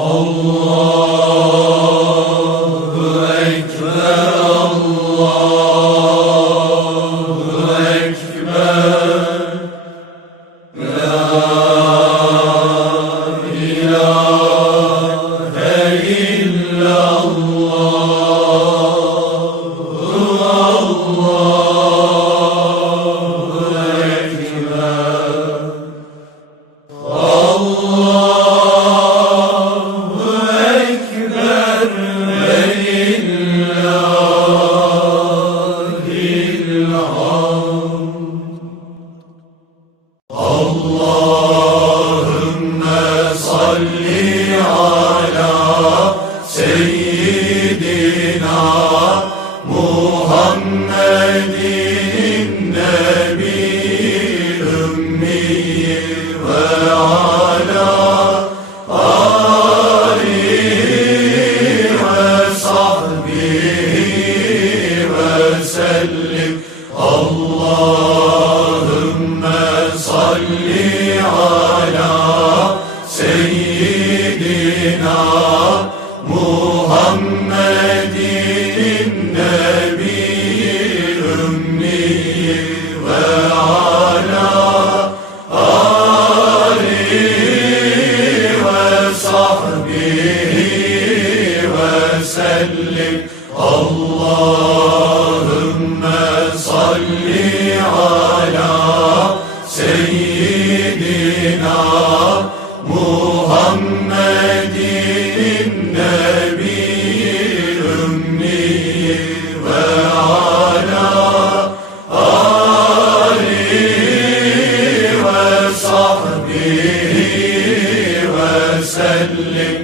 Allahu Ekber. Allahümme salli ala seyyidina Muhammedin nebi ümmi ve ala alihi ve sahbihi ve sellim. Allah salli ala Muhammedin nebiyil ve ala alihi ve sahbihi ve sellim. Allah Seyyidina Muhammedin Nebi Ümmi ve ala Ali ve sahbihi ve sellim.